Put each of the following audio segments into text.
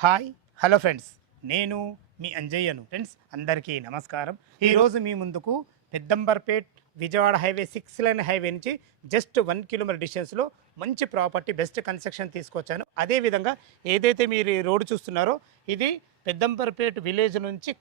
Hi hello friends, నేను మీ అంజయ్యను. Friends అందరికీ నమస్కారం. ఈరోజు మీ ముందుకు Peddamberpet Vijayawada highway 6 line highway నుంచి జస్ట్ 1 కిలోమీటర్ డిస్టెన్స్లో మంచి ప్రాపర్టీ బెస్ట్ కన్స్ట్రక్షన్ తీసుకొచ్చాను. అదేవిధంగా ఏదైతే మీరు ఈ రోడ్డు చూస్తున్నారో ఇది పెద్దంబర్పేట్ విలేజ్ నుంచి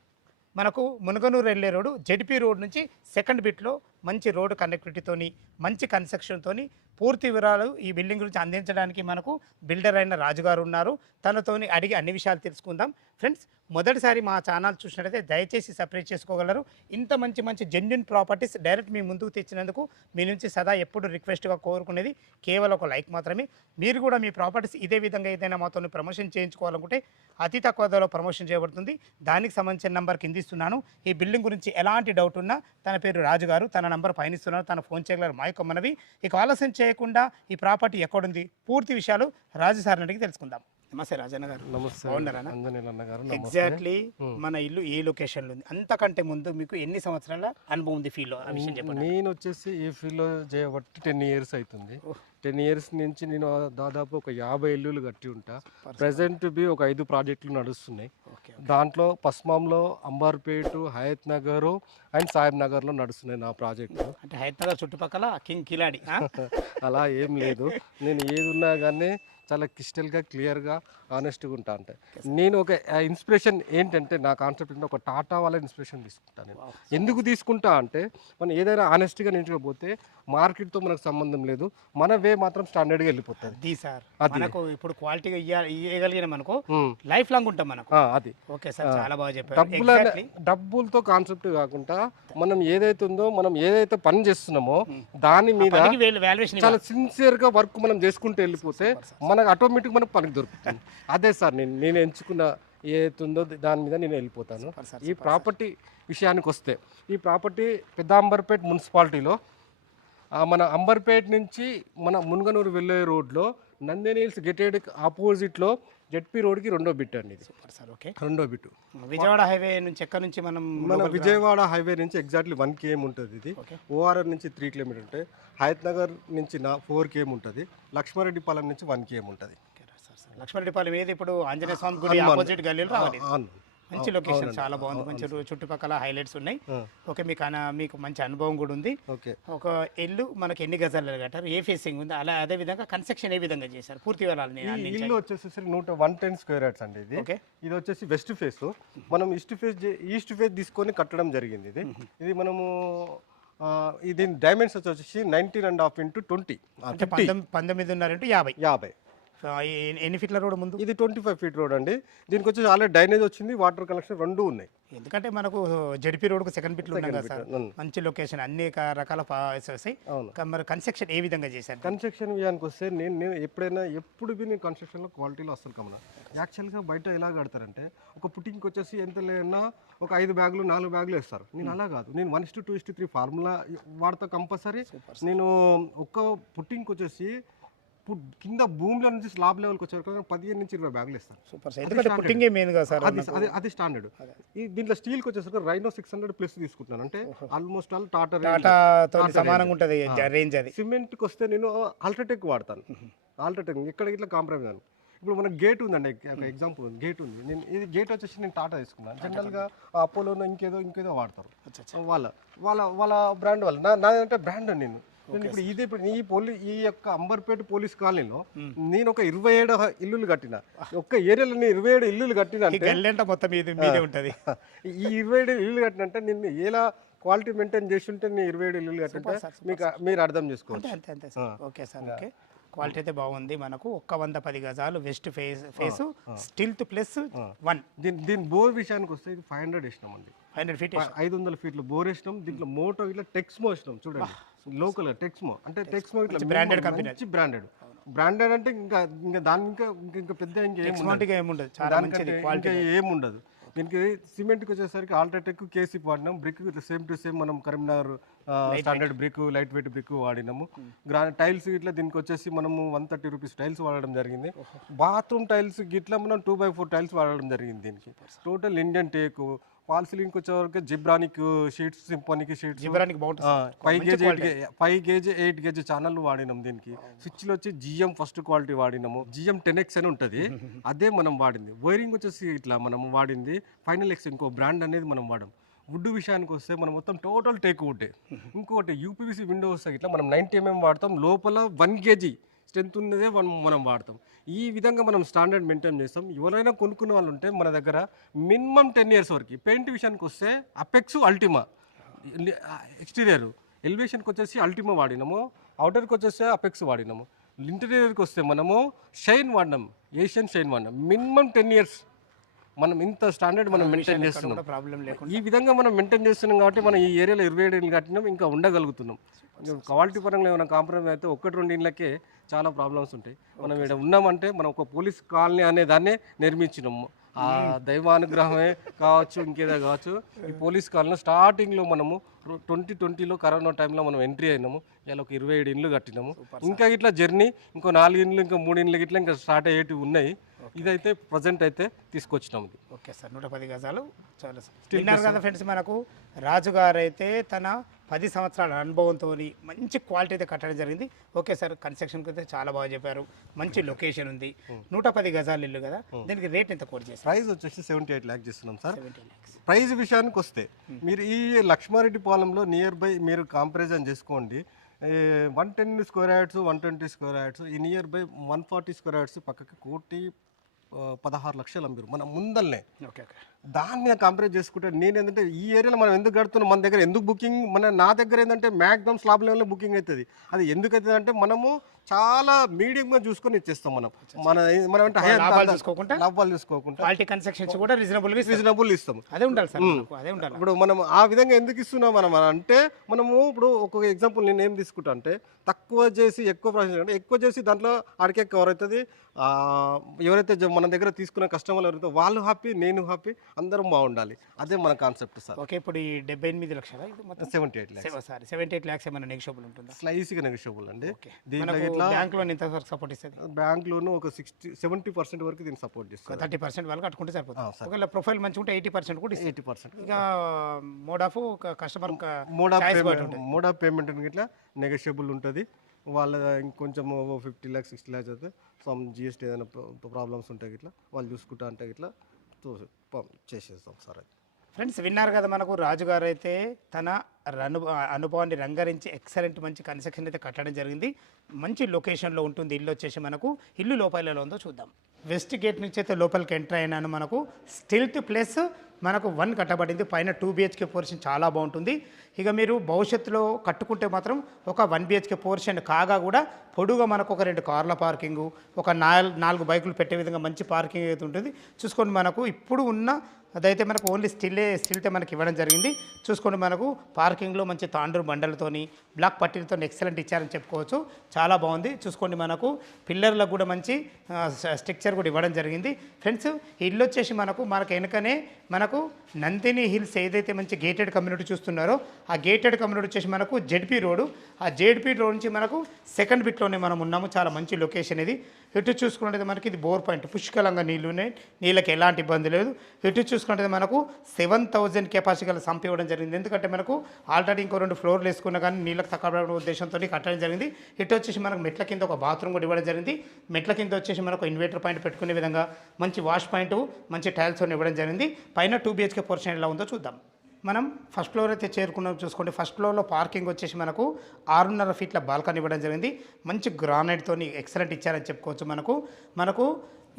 మనకు మునగనూరు వెళ్ళే రోడ్డు, జెడ్పీ రోడ్ నుంచి సెకండ్ బిట్లో మంచి రోడ్డు కనెక్టివిటీతోని మంచి కన్స్ట్రక్షన్తోని పూర్తి వివరాలు ఈ బిల్డింగ్ గురించి అందించడానికి మనకు బిల్డర్ అయిన రాజుగారు ఉన్నారు. తనతోని అడిగి అన్ని విషయాలు తెలుసుకుందాం. ఫ్రెండ్స్ మొదటిసారి మా ఛానల్ చూసినట్లయితే దయచేసి సబ్స్క్రైబ్ చేసుకోగలరు. ఇంత మంచి మంచి జెన్యున్ ప్రాపర్టీస్ డైరెక్ట్ మీ ముందుకు తెచ్చినందుకు మీ నుంచి సదా ఎప్పుడు రిక్వెస్ట్గా కోరుకునేది కేవలం ఒక లైక్ మాత్రమే. మీరు కూడా మీ ప్రాపర్టీస్ ఇదే విధంగా ఏదైనా మాతో ప్రమోషన్ చేయించుకోవాలనుకుంటే అతి తక్కువ ధరలో ప్రమోషన్ చేయబడుతుంది. దానికి సంబంధించిన నెంబర్ కింద ఇస్తున్నాను. ఈ బిల్డింగ్ గురించి ఎలాంటి డౌట్ ఉన్నా తన పేరు రాజుగారు, తన నంబర్ పైన ఇస్తున్నారు. తన ఫోన్ చేయగలరు. మా యొక్క మనవి. ఇక ఆలస్యం చేయకుండా ఈ ప్రాపర్టీ ఎక్కడుంది పూర్తి విషయాలు రాజు సార్ అడిగి తెలుసుకుందాం. నమస్తే రాజన్న గారు. నమస్తే. ఎగ్జాక్ట్లీ మన ఇల్లు ఏ లొకేషన్లో ఉంది? అంతకంటే ముందు మీకు ఎన్ని సంవత్సరాల అనుభవం ఉంది ఫీల్డ్లో? ఆ విషయం చెప్పండి. నేను వచ్చేసి ఈ ఫీల్డ్లో చేయబట్టి 10 years అవుతుంది. 10 years నుంచి నేను దాదాపు ఒక 50 ఇల్లులు కట్టి ఉంటా. ప్రజెంట్ బి ఒక 5 ప్రాజెక్టులు నడుస్తున్నాయి. దాంట్లో పస్మాంలో, అంబర్పేట, హయత్ నగర్ అండ్ సాహెబ్ నగర్లో నడుస్తున్నాయి నా ప్రాజెక్టు. అంటే హయత్ నగర్ చుట్టుపక్కల కింగ్ కిలాడి అలా ఏం లేదు. నేను ఏది ఉన్నా కానీ చాలా క్రిస్టల్గా క్లియర్గా ఆనెస్ట్గా ఉంటా. అంటే నేను ఒక ఇన్స్పిరేషన్ ఏంటంటే నా కాన్సెప్ట్ అంటే ఒక టాటా వాళ్ళ ఇన్స్పిరేషన్ తీసుకుంటాను. నేను ఎందుకు తీసుకుంటా అంటే మనం ఏదైనా ఆనెస్ట్గా నీట్గా పోతే మార్కెట్తో మనకు సంబంధం లేదు, మన వే మాత్రం స్టాండర్డ్గా వెళ్ళిపోతుంది. అది సార్ మనకు ఇప్పుడు క్వాలిటీగా ఇవ్వగలిగిన మనకు లైఫ్ లాంగ్ ఉంటాం మనకు. అది ఓకే సార్, చాలా బాగా చెప్పారు. డబ్బులతో కాన్సెప్ట్ కాకుండా మనం ఏదైతే ఉందో, మనం ఏదైతే పని చేస్తున్నామో దాని మీద చాలా సిన్సియర్గా వర్క్ మనం చేసుకుంటూ వెళ్ళిపోతే మనకు ఆటోమేటిక్ మనకు పనికి దొరుకుతుంది. అదే సార్ నేను ఎంచుకున్న ఏదైతుందో దాని మీద నేను వెళ్ళిపోతాను. ఈ ప్రాపర్టీ విషయానికి వస్తే ఈ ప్రాపర్టీ పెద్ద అంబర్పేట్ మున్సిపాలిటీలో మన అంబర్పేట్ నుంచి మన మునగనూరు వెళ్ళే రోడ్లో నందిని హిల్స్ గేటెడ్ ఆపోజిట్లో జెడ్పీ రోడ్కి 2వ బిట్ అండి ఇది. Super sir. ఓకే, 2వ బిట్ విజయవాడ హైవే నుంచి ఎక్కడి నుంచి మన విజయవాడ హైవే నుంచి ఎగ్జాక్ట్లీ 1 km ఉంటుంది. ఇది ఓఆర్ఆర్ నుంచి 3 km ఉంటాయి. హయత్ నగర్ నుంచి 4 km ఉంటుంది. లక్ష్మారెడ్డిపాలెం నుంచి 1 km ఉంటుంది. లక్ష్మారెడ్డిపాలెం ఏది ఇప్పుడు ఆంజనేయ స్వామి గుడి ఆపోజిట్ గల్లీలో రావాలి. మంచి లొకేషన్, చాలా బాగుంది. మంచి చుట్టుపక్కల హైలైట్స్ ఉన్నాయి. ఓకే, మీకు మంచి అనుభవం కూడా ఉంది. ఒక ఇల్లు మనకి ఎన్ని గజాలు కట్టారు, ఏ ఫేసింగ్ ఉంది, అలా అదే విధంగా కన్స్ట్రక్షన్ ఏ విధంగా చేశారు పూర్తి వివరాలు. ఇల్లు వచ్చేసి 110 square yards అండి. ఇది వచ్చేసి వెస్ట్ ఫేస్. మనం ఈస్ట్ ఫేస్ తీసుకొని కట్టడం జరిగింది. ఇది మనము దీని డైమెన్షన్స్ వచ్చేసి 19.5 into 20, 19.5 into 50. ఎన్ని ఫీట్ల రోడ్ ముందు? ఇది 25 feet రోడ్ అండి. దీనికి వచ్చేసి ఆల్రెడీ డ్రైనేజ్ వచ్చింది, వాటర్ కనెక్షన్ 2 ఉన్నాయి. ఎందుకంటే మనకు జెడ్పీ రోడ్కు సెకండ్ బిట్లు ఉన్నాయి కదా సార్. మంచి లొకేషన్, అన్ని రకాల వస్తాయి. మరి కన్స్ట్రక్షన్ ఏ విధంగా చేశారు? కన్స్ట్రక్షన్ విషయానికి వస్తే నేను ఎప్పుడు నేను కన్స్ట్రక్షన్లో క్వాలిటీలో అస్సలు కమనా. యాక్చువల్గా బయట ఎలా కడతారంటే ఒక పుట్టింగ్కి వచ్చేసి ఎంత లేదన్నా ఒక 5 బ్యాగులు 4 బ్యాగులు వేస్తారు. నేను అలా కాదు, నేను 1:2:3 ఫార్ములా వాడతా కంపల్సరీ. నేను ఒక్క పుట్టింగ్కి వచ్చేసి కింద భూమిలో నుంచి స్లాబ్ లెవెల్కి వచ్చే 15 నుంచి 20 బ్యాగులు ఇస్తారు. అది స్టాండర్డ్. దీంట్లో స్టీల్కి వచ్చేసరికి రైనో 600+ తీసుకుంటున్నాను. అంటే ఆల్మోస్ట్ ఆల్ టాటా సమానంగా ఉంటుంది రేంజ్. అది సిమెంట్కి వస్తే నేను అల్ట్రాటెక్ వాడతాను. అల్ట్రాటెక్ ఇక్కడ ఇట్లా కాంప్రమైజ్ అను. ఇప్పుడు మన గేట్ ఉందండి, ఒక ఎగ్జాంపుల్ గేట్ ఉంది. ఇది గేట్ వచ్చేసి నేను టాటా తీసుకున్నాను. జనరల్గా అపోలోలో ఇంకేదో వాడతారు. వాళ్ళ బ్రాండ్ వాళ్ళు నాదంటే బ్రాండ్ అండి. ఇప్పుడు ఈ యొక్క అంబర్పేట పోలీస్ కాలనీలో నేను ఒక 27 ఇల్లులు కట్టిన. ఒక్క ఏరియాలో నేను 27 ఇల్లులు కట్టిన మొత్తం ఉంటుంది. ఈ 27 ఇల్లులు కట్టినంటే నేను ఎలా క్వాలిటీ మెయింటైన్ చేసి ఉంటే నేను 27 ఇల్లులు కట్టింటే మీరు అర్థం చేసుకోవచ్చు. అంతే sir. Okay sir. Okay, quality అయితే బాగుంది. మనకు 110 గజాలు వెస్ట్ ఫేస్ స్టిల్త్ +1. దీని బోర్ విషయానికి వస్తే ఇది 500 వేసినామండి. 500 feet 500 feet బోర్ వేసినాం. దీంట్లో మోటో ఇట్లా టెక్స్మో వేసినాం. చూడండి, లోకల్ టెక్స్మో అంటే టెక్స్మో ఇట్లా బ్రాండెడ్ కంపెనీ. బ్రాండెడ్ అంటే ఇంకా దాని ఇంకా పెద్ద ఏముండదు. దీనికి సిమెంట్కి వచ్చేసరికి ఆల్ట్రాటెక్, కేసీ వాడినాం. బ్రిక్ సేమ్ టు సేమ్ మనం Karimnagar standard brick, light weight brick వాడినాము. టైల్స్ ఇట్లా దీనికి వచ్చేసి మనము 130 rupees టైల్స్ వాడడం జరిగింది. బాత్రూమ్ టైల్స్ గిట్లా మనం 2x4 టైల్స్ వాడడం జరిగింది. దీనికి total Indian teak fall ceiling వచ్చేవరకు జిబ్రానిక్ షీట్స్, సింఫోనిక్ షీట్స్, జిబ్రానిక్ బాగుంటుంది. 5 గేజ్ 8 గేజ్ ఛానల్ వాడినాం. దీనికి స్విచ్లు వచ్చి జిఎం ఫస్ట్ క్వాలిటీ వాడినాము. జిఎం 10X అని ఉంటుంది, అదే మనం వాడింది. వైరింగ్ వచ్చేసి ఇట్లా మనం వాడింది ఫైనల్ ఎక్స్, ఇంకో బ్రాండ్ అనేది మనం వాడాం. వుడ్ విషయానికి వస్తే మనం మొత్తం టోటల్ టేక్ వుడ్డే. ఇంకోటి యూపీవీసీ విండోస్ ఇట్లా మనం 90 mm వాడతాం. లోపల 1 kg స్ట్రెంత్ ఉన్నదే మనం వాడతాం. ఈ విధంగా మనం స్టాండర్డ్ మెయింటైన్ చేస్తాం. ఎవరైనా కొనుక్కునే వాళ్ళు ఉంటే మన దగ్గర మినిమం 10 years వరకు. పెయింట్ విషయానికి వస్తే అపెక్స్, అల్టిమా, ఎక్స్టీరియర్ ఎలివేషన్కి వచ్చేసి అల్టిమా వాడినాము, అవుటర్కి వచ్చేసి అపెక్స్ వాడినాము. ఇంటీరియర్కి వస్తే మనము షైన్ వాడినాం, ఏషియన్ షైన్ వాడినాం. మినిమం 10 years మనం ఇంత స్టాండర్డ్ మనం మెయింటైన్ చేస్తున్నాం. ప్రాబ్లం లేకుండా ఈ విధంగా మనం మెయింటైన్ చేస్తున్నాం కాబట్టి మనం ఈ ఏరియాలో 27 ఇళ్ళు కట్టినాం, ఇంకా ఉండగలుగుతున్నాం. క్వాలిటీ పరంగా ఏమైనా కాంప్రమైజ్ అయితే 1-2 ఇళ్ళకే చాలా ప్రాబ్లమ్స్ ఉంటాయి. మనం ఇక్కడ ఉన్నామంటే మనం ఒక పోలీస్ కాలనీ అనే దాన్నే నిర్మించినాము. ఆ దైవానుగ్రహమే కావచ్చు, ఇంకేదో కావచ్చు. ఈ పోలీస్ కాలనీ స్టార్టింగ్లో మనము 2020లో కరోనా టైంలో మనం ఎంట్రీ అయినాము. ఇలా ఒక 27 ఇళ్ళు కట్టినాము. ఇంకా ఇట్లా జర్నీ ఇంకో 4 ఇళ్ళు, ఇంకా 3 ఇళ్ళు ఇట్లా ఇంకా స్టార్ట్ అయ్యేటివి ఉన్నాయి. ఇదైతే ప్రజెంట్ అయితే తీసుకొచ్చినాం. ఓకే సార్, 110 గజాలు చాలా విన్నారు కదా ఫ్రెండ్స్. మనకు రాజుగారు అయితే తన 10 సంవత్సరాల అనుభవంతో మంచి క్వాలిటీ అయితే కట్టడం జరిగింది. ఓకే సార్, కన్స్ట్రక్షన్కి అయితే చాలా బాగా చెప్పారు. మంచి లొకేషన్ ఉంది, 110 గజాలు ఇల్లు కదా. దీనికి రేట్ ఎంత కోట్ చేస్తారు? ప్రైస్ వచ్చేసి 78 lakhs చేస్తున్నాం సార్. ప్రైస్ విషయానికి వస్తే మీరు ఈ లక్ష్మారెడ్డి పాలెంలో నియర్ బై మీరు కంపారిజన్ చేసుకోండి. 110 square yards, 120 square yards, ఈ నియర్ బై 140 square yards పక్కకి 1,16 లక్షలు అమ్మారు మన ముందల్నే. ఓకే, దాని మీద కంపేర్ చేసుకుంటే నేను ఏంటంటే ఈ ఏరియాలో మనం ఎందుకు కడుతున్నాం, మన దగ్గర ఎందుకు బుకింగ్, నా దగ్గర ఏంటంటే మ్యాక్సిమం స్లాబ్ లెవెల్లో బుకింగ్ అవుతుంది. అది ఎందుకు అవుతుంది అంటే మనము చాలా మీడియంగా చూసుకొని ఇచ్చేస్తాం. మనం అంటే లాభాలు చూసుకోకుండా క్వాలిటీ కన్స్ట్రక్షన్స్ కూడా రీజనబుల్ ఇస్తాం. అదే ఉండాలి సార్, అదే ఉండాలి. ఇప్పుడు మనం ఆ విధంగా ఎందుకు ఇస్తున్నాం మనం అంటే, మనము ఇప్పుడు ఒక ఎగ్జాంపుల్ నేను ఏం తీసుకుంటా అంటే, తక్కువ చేసి ఎక్కువ ప్రాసెస్ అంటే ఎక్కువ చేసి దాంట్లో అడిగే కవర్ అవుతుంది. ఎవరైతే మన దగ్గర తీసుకున్న కస్టమర్లు ఎవరైతే వాళ్ళు హ్యాపీ, నేను హ్యాపీ, అందరం బాగుండాలి. అదే మన కాన్సెప్ట్ సార్. ఓకే, ఇప్పుడు ఈ 78 లక్షల ఇది మొత్తం 78 lakhs. సారీ 78 lakhs ఏమైనా నెగోషియబుల్ ఉంటుందా? స్లైస్గా నెగోషియబుల్ అండి. బ్యాంక్ లోన్ ఎంత వరకు సపోర్ట్ ఇస్తుంది? బ్యాంక్ లోన్ ఒక 70% వరకు దీన్ని సపోర్ట్ చేస్తారు. 30% వాళ్ళు కట్టుకుంటే సరిపోతుంది. ఒకవేళ ప్రొఫైల్ మంచిగా ఉంటే 80% కూడా 80%. ఇక mode of customer mode of payment ఇట్లా నెగోషియబుల్ ఉంటుంది. వాళ్ళ ఇంకొంచెం 50 lakhs 60 lakhs అయితే సమ్ జిఎస్టీ ఏదైనా ప్రాబ్లమ్స్ ఉంటాయి ఇట్లా వాళ్ళు చూసుకుంటా అంటే ఇట్లా చేసేస్తాం సార్. ఫ్రెండ్స్ విన్నారు కదా, మనకు రాజుగారు అయితే తన అనుభవాన్ని రంగరించి ఎక్సలెంట్ మంచి కన్స్ట్రక్షన్ అయితే కట్టడం జరిగింది. మంచి లొకేషన్లో ఉంటుంది ఇల్లు. వచ్చేసి మనకు ఇల్లు లోపల ఎలా ఉందో చూద్దాం. వెస్ట్ గేట్ నుంచి అయితే లోపలికి ఎంటర్ అయినాను. మనకు స్టిల్త్ ప్లస్ మనకు 1 కట్టబడింది. పైన 2 BHK పోర్షన్ చాలా బాగుంటుంది. ఇక మీరు భవిష్యత్తులో కట్టుకుంటే మాత్రం ఒక 1 BHK పోర్షన్ కాగా కూడా పొడుగా మనకు ఒక 2 కార్ల పార్కింగు, ఒక 4 బైకులు పెట్టే విధంగా మంచి పార్కింగ్ అయితే ఉంటుంది. చూసుకోండి, మనకు ఇప్పుడు ఉన్న అదైతే మనకు ఓన్లీ స్టిల్తే మనకి ఇవ్వడం జరిగింది. చూసుకోండి, మనకు పార్కింగ్లో మంచి తాండ్రు బండలతోని బ్లాక్ పట్టీలతో ఎక్సలెంట్ ఇచ్చారని చెప్పుకోవచ్చు. చాలా బాగుంది. చూసుకోండి, మనకు పిల్లర్లకు కూడా మంచి స్ట్రక్చర్ కూడా ఇవ్వడం జరిగింది. ఫ్రెండ్స్ ఇల్లు వచ్చేసి మనకు వెనుకనే మనకు నందిని హిల్స్ ఏదైతే మంచి గేటెడ్ కమ్యూనిటీ చూస్తున్నారో ఆ గేటెడ్ కమ్యూనిటీ వచ్చేసి మనకు జెడ్పీ రోడ్. ఆ జెడ్పీ రోడ్ నుంచి మనకు సెకండ్ బిట్లోనే మనం ఉన్నాము. చాలా మంచి లొకేషన్ ఇది. ఎటు చూసుకున్నట్టు మనకి ఇది బోర్ పాయింట్, పుష్కలంగా నీళ్ళు ఉన్నాయి, నీళ్ళకి ఎలాంటి ఇబ్బంది లేదు. ఎటు చూసుకుంటే మనకు 7000 కెపాసిటీ గల సంప్ ఇవ్వడం జరిగింది. ఎందుకంటే మనకు ఆల్రెడీ ఇంకో 2 ఫ్లోర్లు వేసుకున్నా కానీ నీళ్ళకి తక్కువ ఉద్దేశంతో కట్టడం జరిగింది. ఇటు వచ్చేసి మనకు మెట్ల కింద ఒక బాత్రూమ్ కూడా ఇవ్వడం జరిగింది. మెట్ల కింద వచ్చేసి మనకు ఇన్వర్టర్ పాయింట్ పెట్టుకునే విధంగా మంచి వాష్ పాయింట్, మంచి టైల్స్ ఇవ్వడం జరిగింది. పైన 2 BHK పోర్షన్ ఎలా ఉందో చూద్దాం. మనం ఫస్ట్ ఫ్లోర్ అయితే చేరుకున్నాం. చూసుకోండి, ఫస్ట్ ఫ్లోర్లో పార్కింగ్ వచ్చేసి మనకు 6.5 feet బాల్కనీ ఇవ్వడం జరిగింది. మంచి గ్రానైట్తో ఎక్సలెంట్ ఇచ్చారని చెప్పుకోవచ్చు. మనకు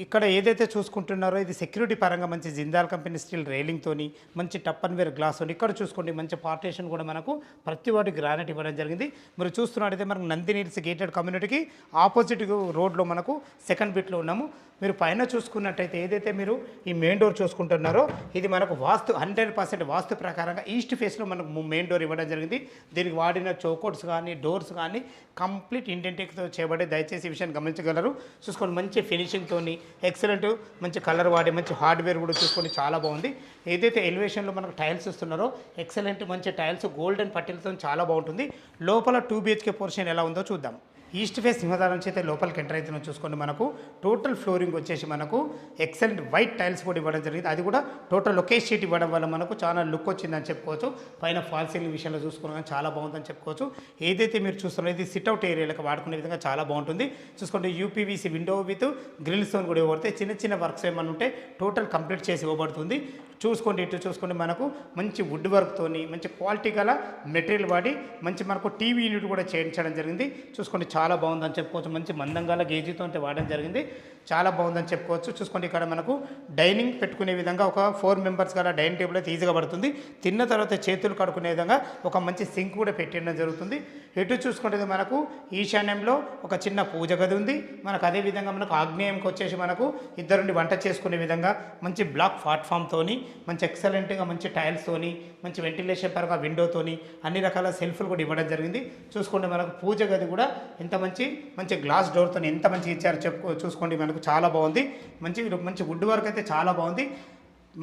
ఇక్కడ ఏదైతే చూసుకుంటున్నారో ఇది సెక్యూరిటీ పరంగా మంచి జిందాల్ కంపెనీ స్టీల్ రైలింగ్తోని మంచి టప్ అండ్ వేర్ గ్లాస్ ఉంది. ఇక్కడ చూసుకోండి, మంచి పార్టీషన్ కూడా మనకు ప్రతి వాటి గ్రానైట్ ఇవ్వడం జరిగింది. మీరు చూస్తున్నట్టయితే మనకు నందిని హిల్స్ గేటెడ్ కమ్యూనిటీకి ఆపోజిట్ రోడ్లో మనకు సెకండ్ బిట్లో ఉన్నాము. మీరు పైన చూసుకున్నట్టయితే ఏదైతే మీరు ఈ మెయిన్ డోర్ చూసుకుంటున్నారో ఇది మనకు 100% వాస్తు ప్రకారంగా ఈస్ట్ ఫేస్లో మనకు మెయిన్ డోర్ ఇవ్వడం జరిగింది. దీనికి వాడిన చౌకోట్స్ కానీ డోర్స్ కానీ కంప్లీట్ ఇండెంటిక్తో చేయబడి, దయచేసి ఈ విషయాన్ని గమనించగలరు. చూసుకోండి, మంచి ఫినిషింగ్తోని ఎక్సలెంట్ మంచి కలర్ వాడి మంచి హార్డ్వేర్ కూడా చూసుకొని చాలా బాగుంది. ఏదైతే ఎలివేషన్లో మనకు టైల్స్ ఇస్తున్నారో ఎక్సలెంట్ మంచి టైల్స్ గోల్డెన్ పట్టీలతో చాలా బాగుంటుంది. లోపల 2 BHK పోర్షన్ ఎలా ఉందో చూద్దాం. ఈస్ట్ ఫేస్ సింహద్వారం నుంచి అయితే లోపలికి ఎంటర్ అవుతున్నాం. చూసుకోండి మనకు టోటల్ ఫ్లోరింగ్ వచ్చేసి మనకు ఎక్సలెంట్ వైట్ టైల్స్ కూడా ఇవ్వడం జరిగింది. అది కూడా టోటల్ లొకేషన్ షీట్ ఇవ్వడం వల్ల మనకు చాలా లుక్ వచ్చిందని చెప్పుకోవచ్చు. పైన ఫాల్ సీలింగ్ విషయంలో చూసుకున్నా చాలా బాగుందని చెప్పుకోవచ్చు. ఏదైతే మీరు చూస్తున్నారో ఇది సిట్అవుట్ ఏరియాలకు వాడుకునే విధంగా చాలా బాగుంటుంది. చూసుకోండి యూపీవీసీ విండో విత్ గ్రిల్స్ కూడా ఇవ్వబడితే చిన్న చిన్న వర్క్స్ ఏమన్నా ఉంటే టోటల్ కంప్లీట్ చేసి ఇవ్వబడుతుంది. చూసుకోండి ఇటు చూసుకోండి మనకు మంచి వుడ్ వర్క్తోని మంచి క్వాలిటీ గల మెటీరియల్ వాడి మంచి మనకు టీవీ యూనిట్ కూడా చేయించడం జరిగింది. చూసుకోండి చాలా బాగుందని చెప్పుకోవచ్చు. మంచి మందంగాల గేజీతో వాడడం జరిగింది. చాలా బాగుందని చెప్పుకోవచ్చు. చూసుకోండి ఇక్కడ మనకు డైనింగ్ పెట్టుకునే విధంగా ఒక 4 మెంబర్స్ గల డైనింగ్ టేబుల్ అయితే ఈజీగా పడుతుంది. తిన్న తర్వాత చేతులు కడుక్కునే విధంగా ఒక మంచి సింక్ కూడా పెట్టడం జరుగుతుంది. ఎటు చూసుకుంటే మనకు ఈశాన్యంలో ఒక చిన్న పూజ గది ఉంది. మనకు అదేవిధంగా మనకు ఆగ్నేయంకి వచ్చేసి మనకు ఇద్దరుండి వంట చేసుకునే విధంగా మంచి బ్లాక్ ప్లాట్ఫామ్తోని మంచి ఎక్సలెంట్గా మంచి టైల్స్తోని మంచి వెంటిలేషన్ పరంగా విండోతోని అన్ని రకాల సెల్ఫ్లు కూడా ఇవ్వడం జరిగింది. చూసుకోండి మనకు పూజ గది కూడా ఎంత మంచి గ్లాస్ డోర్తో ఎంత మంచి ఇచ్చారో చూసుకోండి. మనకు చాలా బాగుంది. మంచి వుడ్ వర్క్ అయితే చాలా బాగుంది.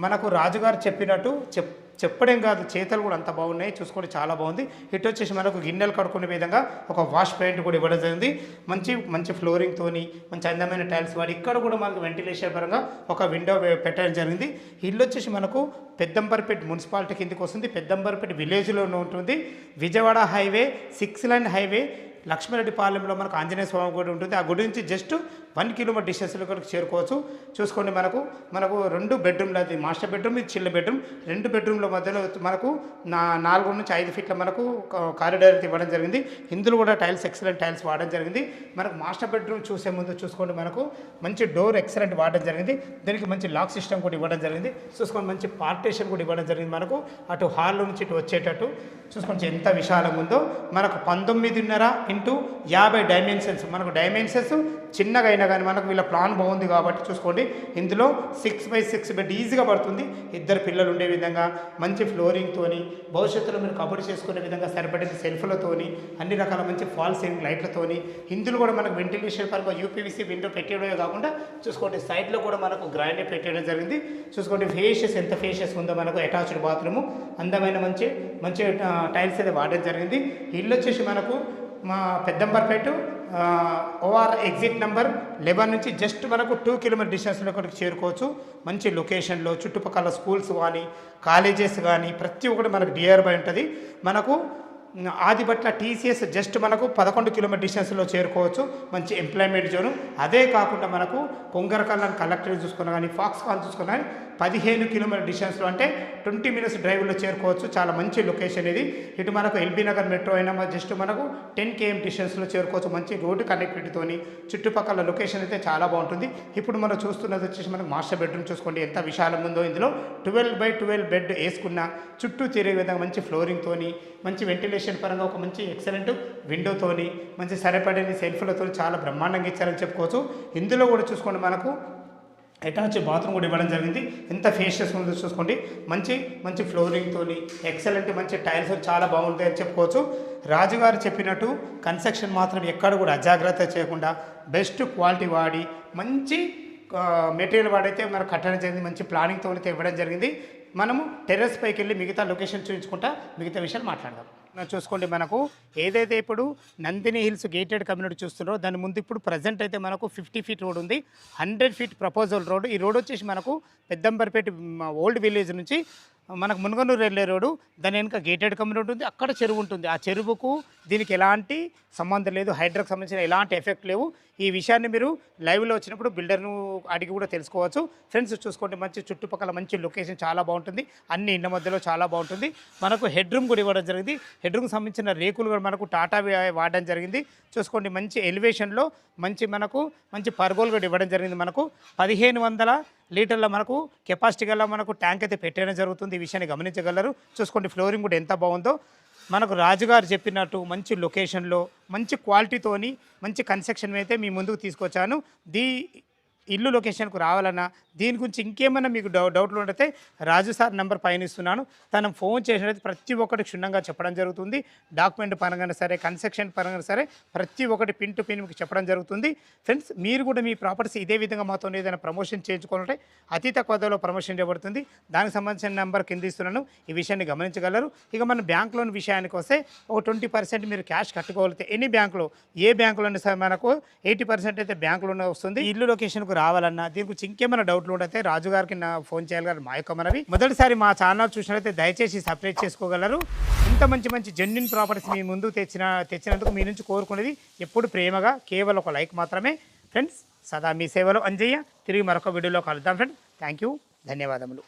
మనకు రాజుగారు చెప్పినట్టు చెప్పడం కాదు, చేతలు కూడా అంత బాగున్నాయి. చూసుకోండి చాలా బాగుంది. ఇటు వచ్చేసి మనకు గిన్నెలు కడుక్కునే విధంగా ఒక వాష్ పెయింట్ కూడా ఇవ్వడం జరిగింది. మంచి ఫ్లోరింగ్తోని మంచి అందమైన టైల్స్ వాడి ఇక్కడ కూడా మనకు వెంటిలేషన్ పరంగా ఒక విండో పెట్టడం జరిగింది. ఇల్లు వచ్చేసి మనకు పెద్దంబర్పేట మున్సిపాలిటీ కిందకి వస్తుంది. పెద్దంబర్పేట విలేజ్లోనే ఉంటుంది. విజయవాడ హైవే 6 లైన్ హైవే లక్ష్మీరెడ్డిపాలెంలో మనకు ఆంజనేయ స్వామి గుడి ఉంటుంది. ఆ గుడి నుంచి జస్ట్ 1 కిలోమీటర్ డిస్టెన్స్లో కూడా చేరుకోవచ్చు. చూసుకోండి మనకు 2 బెడ్రూమ్లు, అది మాస్టర్ బెడ్రూమ్, ఇది చిన్న బెడ్రూమ్. 2 బెడ్రూమ్ల మధ్యలో మనకు 4 నుంచి 5 ఫీట్ల మనకు కారిడార్ ఇవ్వడం జరిగింది. ఇందులో కూడా టైల్స్ ఎక్సలెంట్ టైల్స్ వాడడం జరిగింది. మనకు మాస్టర్ బెడ్రూమ్ చూసే ముందు చూసుకోండి మనకు మంచి డోర్ ఎక్సలెంట్ వాడడం జరిగింది. దీనికి మంచి లాక్ సిస్టమ్ కూడా ఇవ్వడం జరిగింది. చూసుకోండి మంచి పార్టీషన్ కూడా ఇవ్వడం జరిగింది. మనకు అటు హాల్ నుంచి ఇటు వచ్చేటట్టు చూసుకోండి ఎంత విశాలంగా ఉందో. మనకు 19.5 ఇంటూ 50 డైమెన్షన్స్. మనకు డైమెన్షన్స్ చిన్నగా అయినా కానీ మనకు వీళ్ళ ప్లాన్ బాగుంది కాబట్టి చూసుకోండి ఇందులో 6x6 బెడ్ ఈజీగా పడుతుంది. 2 పిల్లలు ఉండే విధంగా మంచి ఫ్లోరింగ్తోని భవిష్యత్తులో మీరు కబడ్డీ చేసుకునే విధంగా సరిపడేది సెల్ఫ్లతోని అన్ని రకాల మంచి ఫాల్ సీలింగ్ లైట్లతోని ఇందులో కూడా మనకు వెంటిలేషన్ పరంగా యూపీవీసీ విండో పెట్టడమే కాకుండా చూసుకోండి సైడ్లో కూడా మనకు గ్రాండ్ పెట్టడం జరిగింది. చూసుకోండి ఫేషియస్ ఎంత ఫేషియస్ ఉందో. మనకు అటాచ్డ్ బాత్రూము అందమైన మంచి టైల్స్ అయితే వాడడం జరిగింది. ఇల్లు వచ్చేసి మనకు మా పెద్దంబర్పేట ఓఆర్ ఎగ్జిట్ నెంబర్ 11 నుంచి జస్ట్ మనకు 2 కిలోమీటర్ డిస్టెన్స్లో ఇక్కడికి చేరుకోవచ్చు. మంచి లొకేషన్లో చుట్టుపక్కల స్కూల్స్ కానీ కాలేజెస్ కానీ ప్రతి ఒక్కటి మనకు డిఆర్ బై ఉంటుంది. మనకు ఆదిబట్ల టీసీఎస్ జస్ట్ మనకు 11 కిలోమీటర్ డిస్టెన్స్లో చేరుకోవచ్చు. మంచి ఎంప్లాయ్మెంట్ జోను. అదే కాకుండా మనకు పొంగరకల్లని కలెక్టరేట్ చూసుకున్నా కానీ ఫాక్స్కాన్ చూసుకున్నా కానీ 15 కిలోమీటర్ డిస్టెన్స్లో అంటే 20 మినిట్స్ డ్రైవ్లో చేరుకోవచ్చు. చాలా మంచి లొకేషన్ ఇది. ఇటు మనకు ఎల్బీ నగర్ మెట్రో అయినా జస్ట్ మనకు 10 km డిస్టెన్స్లో చేరుకోవచ్చు. మంచి రోడ్డు కనెక్టివిటీతోని చుట్టుపక్కల లొకేషన్ అయితే చాలా బాగుంటుంది. ఇప్పుడు మనం చూస్తున్నది వచ్చేసి మనకు మాస్టర్ బెడ్రూమ్ చూసుకోండి ఎంత విశాలంగా ఉందో. ఇందులో 12x12 బెడ్ వేసుకున్న చుట్టూ తిరిగే విధంగా మంచి ఫ్లోరింగ్తోని మంచి వెంటిలేషన్ పరంగా ఒక మంచి ఎక్సలెంట్ విండోతోని మంచి సరిపడని సెల్ఫ్లతో చాలా బ్రహ్మాండంగా ఇచ్చారని చెప్పుకోవచ్చు. ఇందులో కూడా చూసుకోండి మనకు అటాచ్ బాత్రూమ్ కూడా ఇవ్వడం జరిగింది. ఎంత ఫేషియస్ ఉందో చూసుకోండి. మంచి ఫ్లోరింగ్తోని ఎక్సలెంట్ మంచి టైల్స్ చాలా బాగుంటాయి అని చెప్పుకోవచ్చు. రాజుగారు చెప్పినట్టు కన్స్ట్రక్షన్ మాత్రం ఎక్కడ కూడా అజాగ్రత్త చేయకుండా బెస్ట్ క్వాలిటీ వాడి మంచి మెటీరియల్ వాడైతే మనకు కట్టడం జరిగింది. మంచి ప్లానింగ్తో అయితే ఇవ్వడం జరిగింది. మనము టెర్రస్ పైకి వెళ్ళి మిగతా లొకేషన్ చూపించుకుంటా మిగతా విషయాలు మాట్లాడదాం. చూసుకోండి మనకు ఏదైతే ఇప్పుడు నందిని హిల్స్ గేటెడ్ కమ్యూనిటీ చూస్తున్నారో దాని ముందు ఇప్పుడు ప్రజెంట్ అయితే మనకు 50 ఫీట్ రోడ్ ఉంది. 100 ఫీట్ ప్రపోజల్ రోడ్. ఈ రోడ్ వచ్చేసి మనకు పెద్దంబర్పేట ఓల్డ్ విలేజ్ నుంచి మనకు మునగనూరు వెళ్ళే రోడ్డు. దాని వెనుక గేటెడ్ కమ్యూనిటీ ఉంటుంది. అక్కడ చెరువు ఉంటుంది. ఆ చెరువుకు దీనికి ఎలాంటి సంబంధం లేదు. హైడ్రాకి సంబంధించిన ఎలాంటి ఎఫెక్ట్ లేవు. ఈ విషయాన్ని మీరు లైవ్లో వచ్చినప్పుడు బిల్డర్ను అడిగి కూడా తెలుసుకోవచ్చు. ఫ్రెండ్స్ చూసుకోండి మంచి చుట్టుపక్కల మంచి లొకేషన్ చాలా బాగుంటుంది. అన్ని ఇండ్ల మధ్యలో చాలా బాగుంటుంది. మనకు హెడ్ రూమ్ కూడా ఇవ్వడం జరిగింది. హెడ్ రూమ్కి సంబంధించిన రేకులు కూడా మనకు టాటా వాడడం జరిగింది. చూసుకోండి మంచి ఎలివేషన్లో మంచి పర్గోలు కూడా ఇవ్వడం జరిగింది. మనకు 1500 లీటర్ల మనకు కెపాసిటీ గల మనకు ట్యాంక్ అయితే పెట్టడం జరుగుతుంది. ఈ విషయాన్ని గమనించగలరు. చూసుకోండి ఫ్లోరింగ్ కూడా ఎంత బాగుందో. మనకు రాజుగారు చెప్పినట్టు మంచి లొకేషన్లో మంచి క్వాలిటీతోని మంచి కన్స్ట్రక్షన్ అయితే మీ ముందుకు తీసుకొచ్చాను. ఇల్లు లొకేషన్కు రావాలన్నా దీని గురించి ఇంకేమైనా మీకు డౌట్లు ఉంటే రాజు సార్ నెంబర్ పైన ఇస్తున్నాను. తను ఫోన్ చేసినట్లయితే ప్రతి ఒక్కటి క్షుణ్ణంగా చెప్పడం జరుగుతుంది. డాక్యుమెంట్ పరంగా సరే, కన్స్ట్రక్షన్ పరంగా సరే ప్రతి ఒక్కటి పిన్ టు పిన్ మీకు చెప్పడం జరుగుతుంది. ఫ్రెండ్స్, మీరు కూడా మీ ప్రాపర్టీస్ ఇదే విధంగా మాతో ఏదైనా ప్రమోషన్ చేయించుకోవాలంటే అతి తక్కువ ధరలో ప్రమోషన్ చేయబడుతుంది. దానికి సంబంధించిన నెంబర్ కింద ఇస్తున్నాను. ఈ విషయాన్ని గమనించగలరు. ఇక మన బ్యాంక్ లోన్ విషయానికి వస్తే ఒక 20% మీరు క్యాష్ కట్టుకోగలిగితే ఎనీ బ్యాంకులో ఏ బ్యాంకులోనే సరే మనకు 80% అయితే బ్యాంకులోనే వస్తుంది. ఇల్లు లొకేషన్కు రావాలన్నా దీని గురించి ఇంకేమైనా డౌట్లు ఉంటే రాజు గారికి ఫోన్ చేయాలి మా యొక్క మనవి. మొదటిసారి మా ఛానల్ చూసినట్లయితే దయచేసి సబ్స్క్రైబ్ చేసుకోగలరు. ఇంత మంచి జెన్యూన్ ప్రాపర్టీస్ మీ ముందు తెచ్చినందుకు మీ నుంచి కోరుకునేది ఎప్పుడు ప్రేమగా కేవలం ఒక లైక్ మాత్రమే. ఫ్రెండ్స్, సదా మీ సేవలో అంజయ్య. తిరిగి మరొక వీడియోలో కలుద్దాం ఫ్రెండ్స్. థ్యాంక్ యూ, ధన్యవాదములు.